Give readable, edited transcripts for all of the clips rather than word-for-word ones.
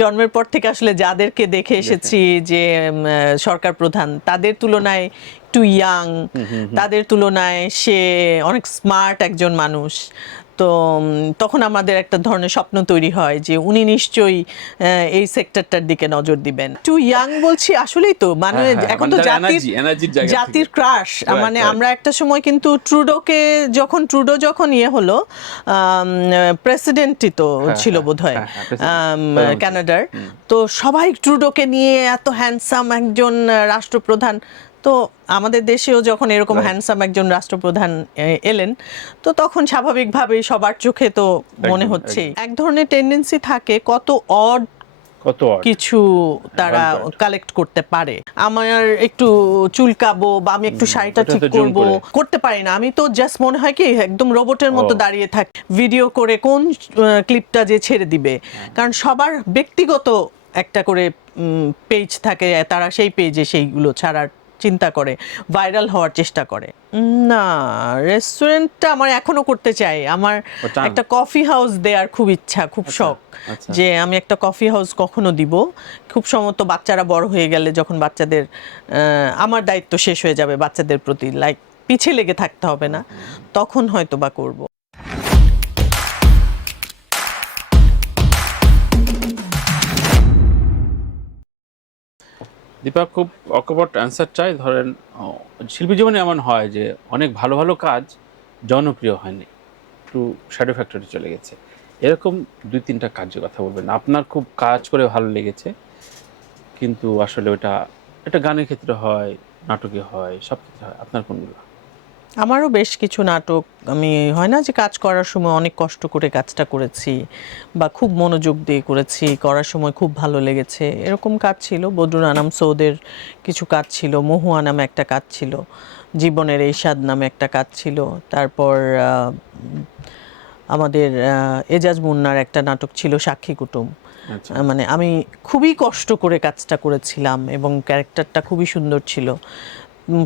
জন্মের পর থেকে আসলে যাদেরকে দেখে এসেছি যে সরকার প্রধান, তাদের তুলনায় একটু ইয়াং, তাদের তুলনায় সে অনেক স্মার্ট একজন মানুষ। তো তখন আমাদের একটা ধরনের স্বপ্ন তৈরি হয় যে উনি নিশ্চয়ই এই সেক্টরটার দিকে নজর দিবেন। টু ইয়াং বলছি আসলেই তো মানে এখন তো জাতির ক্রাশ। মানে আমরা একটা সময় কিন্তু ট্রুডো যখন ইয়ে হলো, প্রেসিডেন্টই তো ছিল বোধহয় কানাডার, তো সবাই ট্রুডোকে নিয়ে এত হ্যান্ডসাম একজন রাষ্ট্রপ্রধান। তো আমাদের দেশেও যখন এরকম হ্যান্ডসাম একজন রাষ্ট্রপ্রধান এলেন, তো তখন স্বাভাবিকভাবেই সবার চোখে তো মনে হচ্ছে এক ধরনের টেন্ডেন্সি থাকে কত অড কিছু তারা কালেক্ট করতে পারে। আমার একটু চুলকাবো বা আমি একটু শাড়িটা ঠিক করব, করতে পারি না। আমি তো জাস্ট মনে হয় কি একদম রোবটের মতো দাঁড়িয়ে থাকি, ভিডিও করে কোন ক্লিপটা যে ছেড়ে দিবে। কারণ সবার ব্যক্তিগত একটা করে পেজ থাকে, তারা সেই পেজে সেইগুলো ছাড়ার চিন্তা করে, ভাইরাল হওয়ার চেষ্টা করে। না, রেস্টুরেন্টটা আমার এখনো করতে চাই। আমার একটা কফি হাউস দেওয়ার খুব ইচ্ছা, খুব শখ যে আমি একটা কফি হাউস কখনো দিব। খুব সম্ভবত বাচ্চারা বড় হয়ে গেলে, যখন বাচ্চাদের আমার দায়িত্ব শেষ হয়ে যাবে বাচ্চাদের প্রতি, লাইক পিছিয়ে লেগে থাকতে হবে না, তখন হয়তো বা করব। দীপা, খুব অকপট অ্যান্সার চাই। ধরেন শিল্পী জীবনে এমন হয় যে অনেক ভালো ভালো কাজ জনপ্রিয় হয়নি, একটু শ্যাডো ফ্যাক্টরি চলে গেছে। এরকম 2-3টা কাজের কথা বলবেন আপনার খুব কাজ করে ভালো লেগেছে, কিন্তু আসলে এটা গানের ক্ষেত্রে হয়, নাটকে হয়, সব ক্ষেত্রে হয়, আপনার কোনগুলো? আমারও বেশ কিছু নাটক, আমি হয় না যে কাজ করার সময় অনেক কষ্ট করে কাজটা করেছি বা খুব মনোযোগ দিয়ে করেছি, করার সময় খুব ভালো লেগেছে, এরকম কাজ ছিল। বদরুল আনাম সৌদের কিছু কাজ ছিল, মহুয়া নামে একটা কাজ ছিল, জীবনের এই স্বাদ নামে একটা কাজ ছিল, তারপর আমাদের এজাজ মুন্নার একটা নাটক ছিল সাক্ষী কুটুম। মানে আমি খুবই কষ্ট করে কাজটা করেছিলাম এবং ক্যারেক্টারটা খুবই সুন্দর ছিল।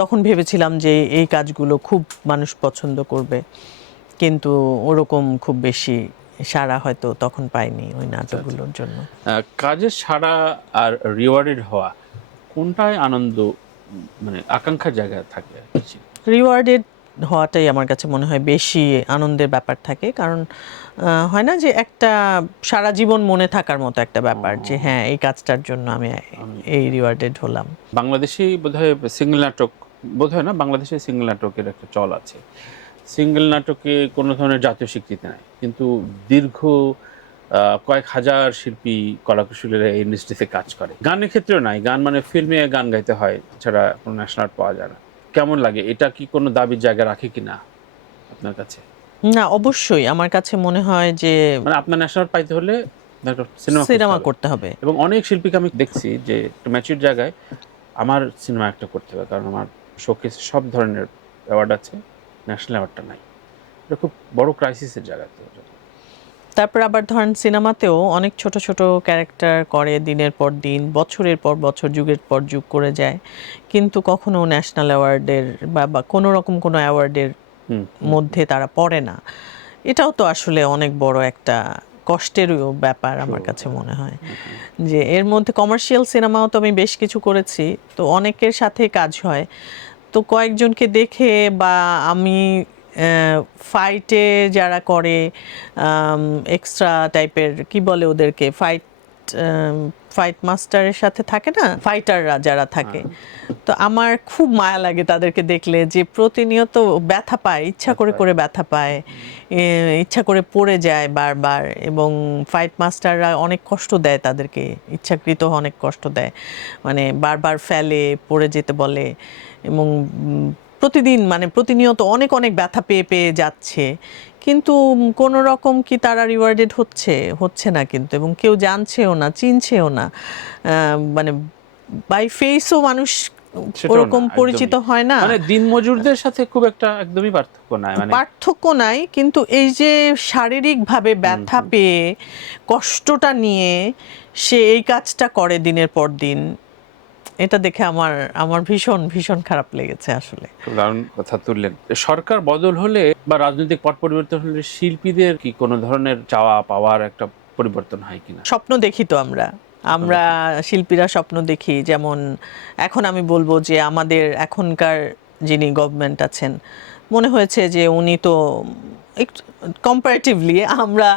তখন ভেবেছিলাম যে এই কাজগুলো খুব মানুষ পছন্দ করবে, কিন্তু ওরকম খুব বেশি সাড়া হয়তো তখন পাইনি ওই নাটকগুলোর জন্য। কাজের সাড়া আর রিওয়ার্ডেড হওয়া, কোনটায় আনন্দ, মানে আকাঙ্ক্ষার জায়গা থাকে? রিওয়ার্ডেড হওয়াটাই আমার কাছে মনে হয় বেশি আনন্দের ব্যাপার থাকে, কারণ হয় না যে একটা সারা জীবন মনে থাকার মতো একটা ব্যাপার যে হ্যাঁ এই কাজটার জন্য আমি এই রিওয়ার্ডেড হলাম। বাংলাদেশি বোধহয় সিঙ্গেল নাটক, বোধহয় না, বাংলাদেশে সিঙ্গেল নাটকের একটা চল আছে। সিঙ্গেল নাটকে কোনো ধরনের জাতীয় স্বীকৃতি নাই, কিন্তু দীর্ঘ কয়েক হাজার শিল্পী কলাকুশলীরা এই ইন্ডাস্ট্রিতে কাজ করে। গানের ক্ষেত্রেও নাই, গান মানে ফিল্মে গান গাইতে হয়, ছাড়া কোনো ন্যাশনাল পাওয়া যায় না। কেমন লাগে? এটা কি কোনো দাবির জায়গা রাখে কিনা আপনার কাছে? না, অবশ্যই আমার কাছে মনে হয় যে মানে আপনার ন্যাশনাল পাইতে হলে সিনেমা করতে হবে। এবং অনেক শিল্পীকে আমি দেখছি যে ম্যাচিউর জায়গায় আমার সিনেমা একটা করতে হবে, কারণ আমার শোকেস সব ধরনের অ্যাওয়ার্ড আছে, ন্যাশনাল অ্যাওয়ার্ডটা নাই। এটা খুব বড় ক্রাইসিসের জায়গা। তারপর আবার ধরেন সিনেমাতেও অনেক ছোট ছোট ক্যারেক্টার করে, দিনের পর দিন, বছরের পর বছর, যুগের পর যুগ করে যায়, কিন্তু কখনো ন্যাশনাল অ্যাওয়ার্ডের বা কোনো রকম কোনো অ্যাওয়ার্ডের মধ্যে তারা পড়ে না। এটাও তো আসলে অনেক বড় একটা কষ্টের ব্যাপার আমার কাছে মনে হয়। যে এর মধ্যে কমার্শিয়াল সিনেমাও তো আমি বেশ কিছু করেছি, তো অনেকের সাথে কাজ হয়, তো কয়েকজনকে দেখে বা আমি ফাইটে যারা করে এক্সট্রা টাইপের, কি বলে ওদেরকে, ফাইট মাস্টারের সাথে থাকে না, ফাইটাররা যারা থাকে, তো আমার খুব মায়া লাগে তাদেরকে দেখলে, যে প্রতিনিয়ত ব্যথা পায়, ইচ্ছা করে করে ব্যথা পায়, ইচ্ছা করে পড়ে যায় বারবার, এবং ফাইট মাস্টাররা অনেক কষ্ট দেয় তাদেরকে, ইচ্ছাকৃত অনেক কষ্ট দেয়, মানে বারবার ফেলে, পড়ে যেতে বলে, এবং প্রতিদিন মানে প্রতিনিয়ত অনেক অনেক ব্যথা পেয়ে পেয়ে যাচ্ছে, কিন্তু কোনো রকম কি তারা রিওয়ার্ডেড হচ্ছে না কিন্তু, এবং কেউ জানছেও না, চিনছেও না, মানে বাই ফেসও মানুষ ওরকম পরিচিত হয় না, মানে দিনমজুরদের সাথে খুব একটা একদমই পার্থক্য নাই, মানে পার্থক্য নাই, কিন্তু এই যে শারীরিকভাবে ব্যথা পেয়ে কষ্টটা নিয়ে সে এই কাজটা করে দিনের পর দিন, এটা দেখে আমার ভীষণ ভীষণ খারাপ লেগেছে আসলে। খুব দারুণ কথা তুললেন। সরকার বদল হলে বা রাজনৈতিক পট পরিবর্তন হলে শিল্পীদের কি কোনো ধরনের চাওয়া পাওয়ার একটা পরিবর্তন হয় কিনা? স্বপ্ন দেখি তো আমরা শিল্পীরা স্বপ্ন দেখি। যেমন এখন আমি বলবো যে আমাদের এখনকার যিনি গভর্নমেন্ট আছেন, মনে হয়েছে যে উনি তো কম্পারেটিভলি আমরা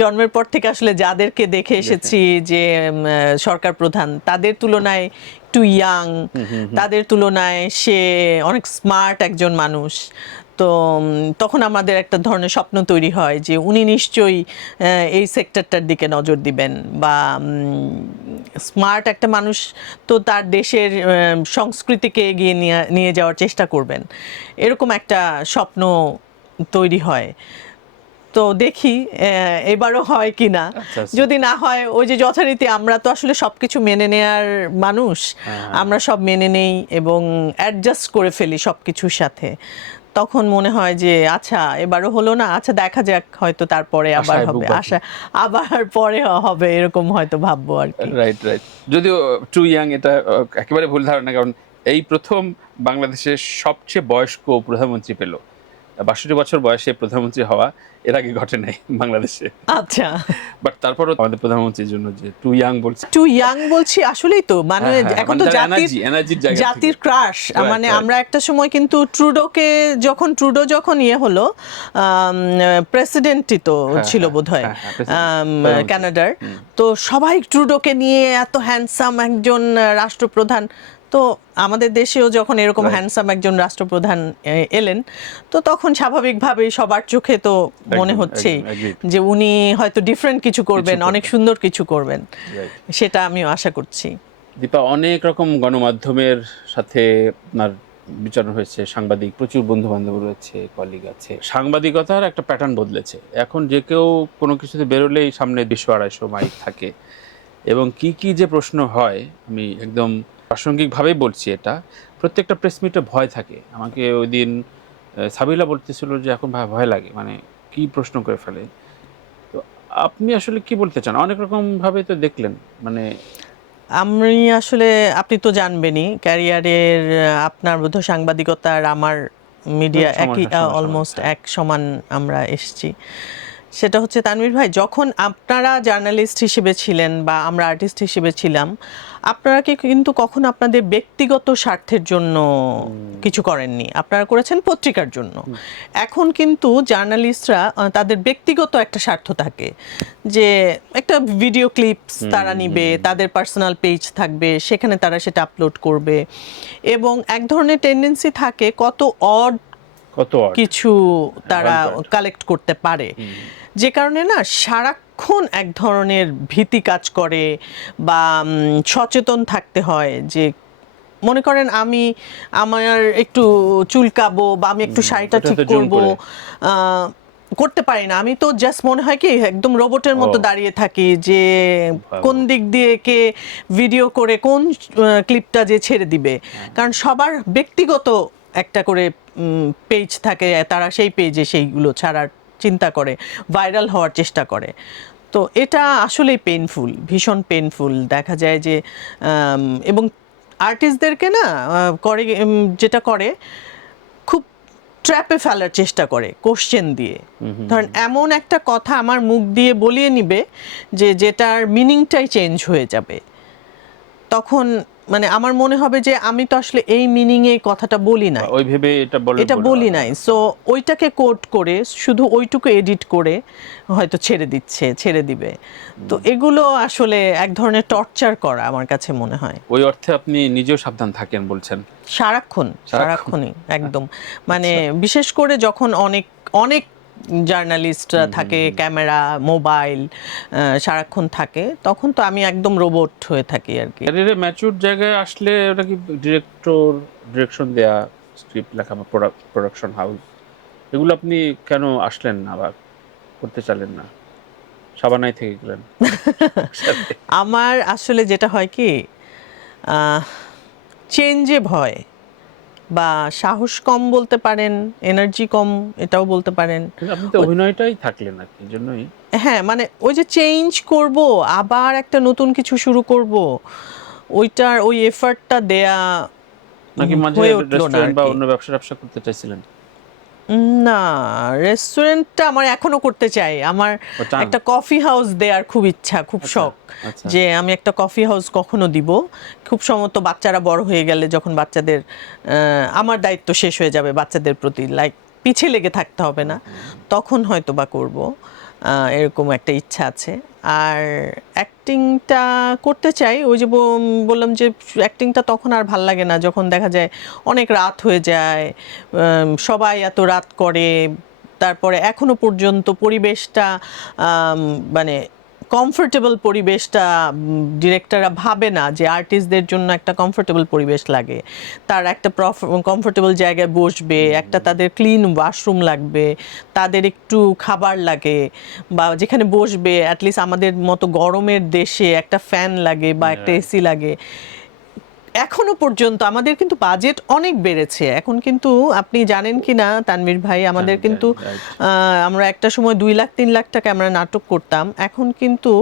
জন্মের পর থেকে আসলে যাদেরকে দেখে এসেছি যে সরকার প্রধান, তাদের তুলনায় একটু ইয়াং, তাদের তুলনায় সে অনেক স্মার্ট একজন মানুষ। তো তখন আমাদের একটা ধরনের স্বপ্ন তৈরি হয় যে উনি নিশ্চয়ই এই সেক্টরটার দিকে নজর দিবেন, বা স্মার্ট একটা মানুষ তো তার দেশের সংস্কৃতিকে এগিয়ে নিয়ে যাওয়ার চেষ্টা করবেন, এরকম একটা স্বপ্ন তৈরি হয়। তো দেখি এবারও হয় কিনা। যদি না হয়, ওই যে যথারীতি আমরা তো আসলে সবকিছু মেনে নেয়ার মানুষ, আমরা সব মেনে নেই এবং অ্যাডজাস্ট করে ফেলি সবকিছুর সাথে। তখন মনে হয় যে আচ্ছা এবারও হলো না, আচ্ছা দেখা যাক, হয়তো তারপরে আবার হবে, আশা আবার পরে হবে, এরকম হয়তো ভাববো আর কি। Right right. যদিও টু ইয়াং এটা একেবারে ভুল ধারণা, কারণ এই প্রথম বাংলাদেশের সবচেয়ে বয়স্ক প্রধানমন্ত্রী পেল। ৬২ বছর বয়সে প্রধানমন্ত্রী হওয়া এর আগে ঘটে নাই বাংলাদেশে। আচ্ছা, বাট তারপরও আমাদের প্রধানমন্ত্রীর জন্য যে টু ইয়াং বলছি, টু ইয়াং বলছি আসলেই তো মানে এখন তো জাতির ক্রাশ। মানে আমরা একটা সময় কিন্তু ট্রুডো যখন হলো প্রেসিডেন্টই তো ছিল বোধহয় কানাডার, তো সবাই ট্রুডোকে নিয়ে এত হ্যান্ডসাম একজন রাষ্ট্রপ্রধান। তো আমাদের দেশেও যখন এরকম হ্যান্ডসাম একজন রাষ্ট্রপ্রধান এলেন, তো তখন স্বাভাবিকভাবেই সবার চোখে তো মনে হচ্ছেই যে উনি হয়তো ডিফারেন্ট কিছু করবেন, অনেক সুন্দর কিছু করবেন, সেটা আমিও আশা করছি। দীপা, অনেক রকম গণমাধ্যমের সাথে আপনার বিচারণ হয়েছে, সাংবাদিক প্রচুর বন্ধু বান্ধব রয়েছে, কলিগ আছে। সাংবাদিকতার একটা প্যাটার্ন বদলেছে। এখন যে কেউ কোনো কিছুতে বেরোলেই সামনে ২০০-২৫০ মাইক থাকে, এবং কি যে প্রশ্ন হয়, আমি একদম প্রাসঙ্গিকভাবেই বলছি, এটা প্রত্যেকটা প্রেস মিটে ভয় থাকে। আমাকে ওই দিন সাবিলা বলতেছিল যে এখন ভয় লাগে, মানে কি প্রশ্ন করে ফেলে। তো আপনি আসলে কি বলতে চান? অনেক রকম ভাবে তো দেখলেন, মানে আমি আসলে, আপনি তো জানবেনই ক্যারিয়ারের, আপনার বোধহয় সাংবাদিকতার আমার মিডিয়া একই, অলমোস্ট এক সমান আমরা এসেছি। সেটা হচ্ছে তানভীর ভাই, যখন আপনারা জার্নালিস্ট হিসেবে ছিলেন বা আমরা আর্টিস্ট হিসেবে ছিলাম, আপনারা কিন্তু কখনো আপনাদের ব্যক্তিগত স্বার্থের জন্য কিছু করেননি, আপনারা করেছেন পত্রিকার জন্য। এখন কিন্তু জার্নালিস্টরা তাদের ব্যক্তিগত একটা স্বার্থ থাকে, যে একটা ভিডিও ক্লিপস তারা নিবে, তাদের পার্সোনাল পেজ থাকবে, সেখানে তারা সেটা আপলোড করবে, এবং এক ধরনের টেন্ডেন্সি থাকে কত কিছু তারা কালেক্ট করতে পারে, যে কারণে না সারাক্ষণ এক ধরনের ভীতি কাজ করে, বা সচেতন থাকতে হয়। যে মনে করেন আমার একটু চুলকাবো বা আমি একটু শাড়িটা ঠিক করবো, করতে পারি না, আমি তো জাস্ট মনে হয় কি একদম রোবটের মতো দাঁড়িয়ে থাকি, যে কোন দিক দিয়ে কে ভিডিও করে কোন ক্লিপটা যে ছেড়ে দিবে। কারণ সবার ব্যক্তিগত একটা করে পেজ থাকে, তারা সেই পেজে সেইগুলো ছাড়ার চিন্তা করে, ভাইরাল হওয়ার চেষ্টা করে। তো এটা আসলেই পেইনফুল, ভীষণ পেইনফুল। দেখা যায় যে এবং আর্টিস্টদেরকে না করে, যেটা করে খুব ট্র্যাপে ফেলার চেষ্টা করে কোশ্চেন দিয়ে। ধরেন এমন একটা কথা আমার মুখ দিয়ে বলিয়ে নিবে যেটার মিনিংটাই চেঞ্জ হয়ে যাবে। তখন মানে আমার মনে হবে যে আমি তো আসলে এই মিনিং এ কথাটা বলি নাই, এটা বলি নাই। সো ওইটাকে কোড করে শুধু ওইটুকু এডিট করে হয়তো ছেড়ে দিবে। তো এগুলো আসলে এক ধরনের টর্চার করা আমার কাছে মনে হয়। ওই অর্থে আপনি নিজেও সাবধান থাকেন বলছেন? সারাক্ষণই একদম, মানে বিশেষ করে যখন অনেক জার্নালিস্টরা থাকে, ক্যামেরা, মোবাইল সারাক্ষণ থাকে, তখন তো আমি একদম রোবট হয়ে থাকি আর কি। ক্যারিয়ারে ম্যাচুর জায়গায় আসলে ওটা কি ডিরেকশন দেয়া, স্ক্রিপ্ট লেখা বা প্রোডাকশন হাউস, এগুলো আপনি কেন আসলেন না বা করতে চাইলেন না? সাবানায় থেকে গেলেন? আমার আসলে যেটা হয় কি, চেঞ্জে ভয়, বা সাহস কম বলতে পারেন, এনার্জি কম এটাও বলতে পারেন। আপনি তো অভিনয়টাই থাকলেন না, এই জন্যই। হ্যাঁ, মানে ওই যে চেঞ্জ করব, আবার একটা নতুন কিছু শুরু করব, ওইটার ওই এফর্টটা দেয়া নাকি মাঝে রেস্টুরেন্ট বা অন্য ব্যবসা করতে চাইছিলেন? না, রেস্টুরেন্টটা আমার এখনো করতে চাই। আমার ও চান? একটা কফি হাউস দেওয়ার খুব ইচ্ছা, খুব শখ আচ্ছা। যে আমি একটা কফি হাউস কখনো দিব। খুব সম্ভবত বাচ্চারা বড় হয়ে গেলে, যখন বাচ্চাদের আমার দায়িত্ব শেষ হয়ে যাবে বাচ্চাদের প্রতি, লাইক পিছিয়ে লেগে থাকতে হবে না, তখন হয়তো বা করবো। এরকম একটা ইচ্ছা আছে। আর অ্যাক্টিংটা করতে চাই, ওই যে বললাম যে অ্যাক্টিংটা তখন আর ভাল লাগে না যখন দেখা যায় অনেক রাত হয়ে যায়, সবাই এত রাত করে, তারপরে এখনো পর্যন্ত পরিবেশটা মানে কমফোর্টেবল পরিবেশটা ডিরেক্টররা ভাবে না যে আর্টিস্টদের জন্য একটা কমফোর্টেবল পরিবেশ লাগে, তার একটা কমফোর্টেবল জায়গায় বসবে, একটা তাদের ক্লিন ওয়াশরুম লাগবে, তাদের একটু খাবার লাগে, বা যেখানে বসবে অ্যাটলিস্ট আমাদের মতো গরমের দেশে একটা ফ্যান লাগে বা একটা এসি লাগে। এখনো পর্যন্ত আমাদের কিন্তু বাজেট অনেক বেড়েছে এখন, কিন্তু আপনি জানেন কি না তানভীর ভাই, আমাদের কিন্তু আমরা একটা সময় 2 লাখ 3 লাখ টাকা আমরা নাটক করতাম, এখন কিন্তু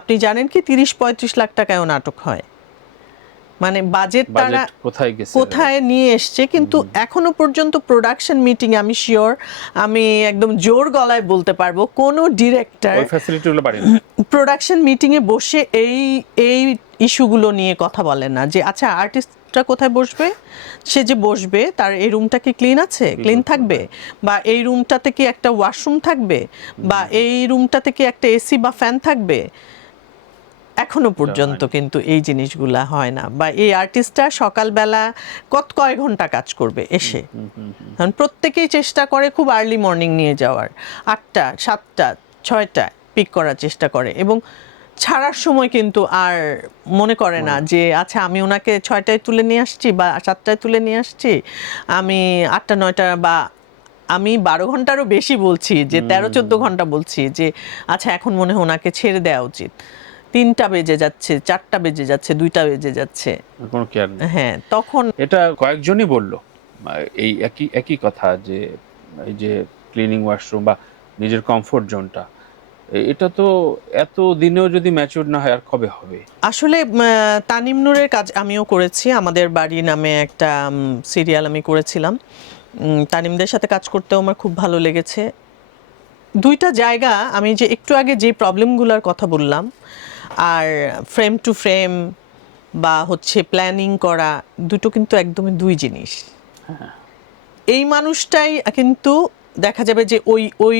আপনি জানেন কি 30-35 লাখ টাকায়ও নাটক হয়। মানে বাজেট তারা কোথায় নিয়ে এসছে। কিন্তু এখনো পর্যন্ত প্রোডাকশন মিটিং আমি শিওর, আমি একদম জোর গলায় বলতে পারবো, কোনো ডিরেক্টর প্রোডাকশন মিটিংয়ে বসে এই ইস্যুগুলো নিয়ে কথা বলে না যে আচ্ছা আর্টিস্টটা কোথায় বসবে, সে যে বসবে তার এই রুমটা কি ক্লিন আছে, ক্লিন থাকবে, বা এই রুমটাতে কি একটা ওয়াশরুম থাকবে, বা এই রুমটাতে কি একটা এসি বা ফ্যান থাকবে। এখনো পর্যন্ত কিন্তু এই জিনিসগুলা হয় না। বা এই আর্টিস্টটা সকালবেলা কয় ঘন্টা কাজ করবে এসে, কারণ প্রত্যেকেই চেষ্টা করে খুব আর্লি মর্নিং নিয়ে যাওয়ার, 8টা 7টা 6টা পিক করার চেষ্টা করে, এবং ছাড়ার সময় কিন্তু আর মনে করে না যে আচ্ছা আমি ওনাকে 6টায় তুলে নিয়ে আসছি বা 7টায় তুলে নিয়ে আসছি, আমি 8টা 9টা বা আমি 12 ঘন্টারও বেশি বলছি, যে 13-14 ঘন্টা বলছি, যে আচ্ছা এখন মনে হয় ওনাকে ছেড়ে দেওয়া উচিত। 3টা বেজে যাচ্ছে, 4টা বেজে যাচ্ছে, 2টা বেজে যাচ্ছে, কোনো কেয়ার নেই। হ্যাঁ, তখন এটা কয়েকজনই বলল এই একই কথা, যে এই যে ক্লিনিং ওয়াশরুম বা নিজের কমফোর্ট জোনটা, এটা তো এত দিনেও যদি ম্যাচিউর না হয় আর কবে হবে? আসলে তানিম নূরের কাজ আমিও করেছি, আমাদের বাড়ি নামে একটা সিরিয়াল আমি করেছিলাম। তানিমদের সাথে কাজ করতেও আমার খুব ভালো লেগেছে। 2টা জায়গা, আমি যে একটু আগে যে প্রবলেমগুলোর কথা বললাম, আর ফ্রেম টু ফ্রেম বা হচ্ছে প্ল্যানিং করা, দুটো কিন্তু একদমই 2 জিনিস। এই মানুষটাই কিন্তু দেখা যাবে যে ওই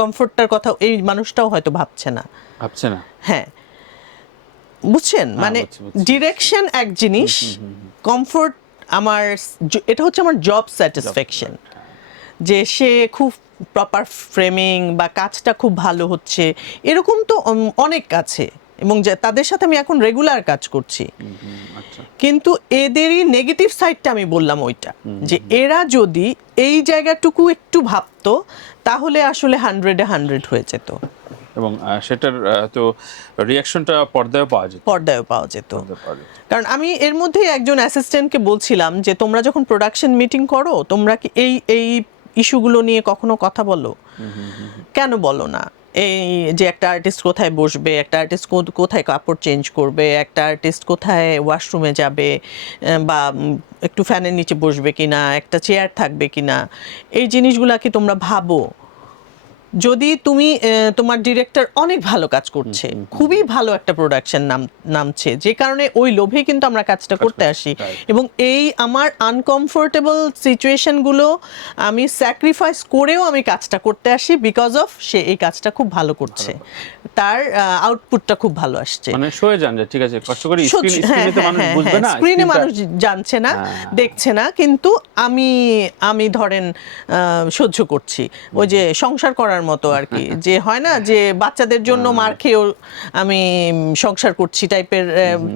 কমফোর্টটার কথা এই মানুষটাও হয়তো ভাবছে না। হ্যাঁ, বুঝছেন, মানে ডিরেকশন এক জিনিস, কমফোর্ট আমার এটা হচ্ছে আমার জব স্যাটিসফ্যাকশন, যে সে খুব প্রপার ফ্রেমিং বা কাজটা খুব ভালো হচ্ছে, এরকম তো অনেক আছে, এবং তাদের সাথে আমি এখন রেগুলার কাজ করছি। কিন্তু এদেরই নেগেটিভ সাইডটা আমি বললাম ওইটা, যে এরা যদি এই জায়গাটুকু একটু ভাবতো তাহলে আসলে 100-এ 100 হয়ে যেত, এবং সেটার তো রিঅ্যাকশনটা পর্দায়ও পাওয়া যেত। কারণ আমি এর মধ্যেই একজন অ্যাসিস্ট্যান্টকে বলছিলাম যে তোমরা যখন প্রোডাকশন মিটিং করো, তোমরা কি এই ইস্যুগুলো নিয়ে কখনো কথা বলো? কেন বলো না? এই যে একটা আর্টিস্ট কোথায় বসবে, একটা আর্টিস্ট কোথায় কাপড় চেঞ্জ করবে, একটা আর্টিস্ট কোথায় ওয়াশরুমে যাবে, বা একটু ফ্যানের নিচে বসবে কিনা, একটা চেয়ার থাকবে কিনা, এই জিনিসগুলা কি তোমরা ভাবো? যদি তুমি তোমার ডিরেক্টর অনেক ভালো কাজ করছে, খুবই ভালো একটা প্রোডাকশন নামছে, যে কারণে ওই লোভে কিন্তু আমরা কাজটা করতে আসি, এবং এই আমার আনকমফোর্টেবল সিচুয়েশনগুলো আমি স্যাক্রিফাইস করেও আমি কাজটা করতে আসি, বিকজ অফ সে এই কাজটা খুব ভালো করছে, তার আউটপুটটা খুব ভালো আসছে। মানে সয়ে যান যে ঠিক আছে, কষ্ট করে স্ক্রিনে তো মানুষ বুঝবে না, স্ক্রিনে মানুষ জানছে না, দেখছে না, কিন্তু আমি ধরেন সহ্য করছি, ওই যে সংসার করার মতো আর কি, যে হয় না যে বাচ্চাদের জন্য মার খেয়েও আমি সংসার করছি টাইপের,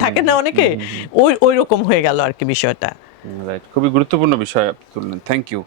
থাকে না অনেকে, ওই রকম হয়ে গেল আর কি বিষয়টা। খুবই গুরুত্বপূর্ণ বিষয় তুললেন, থ্যাংক ইউ।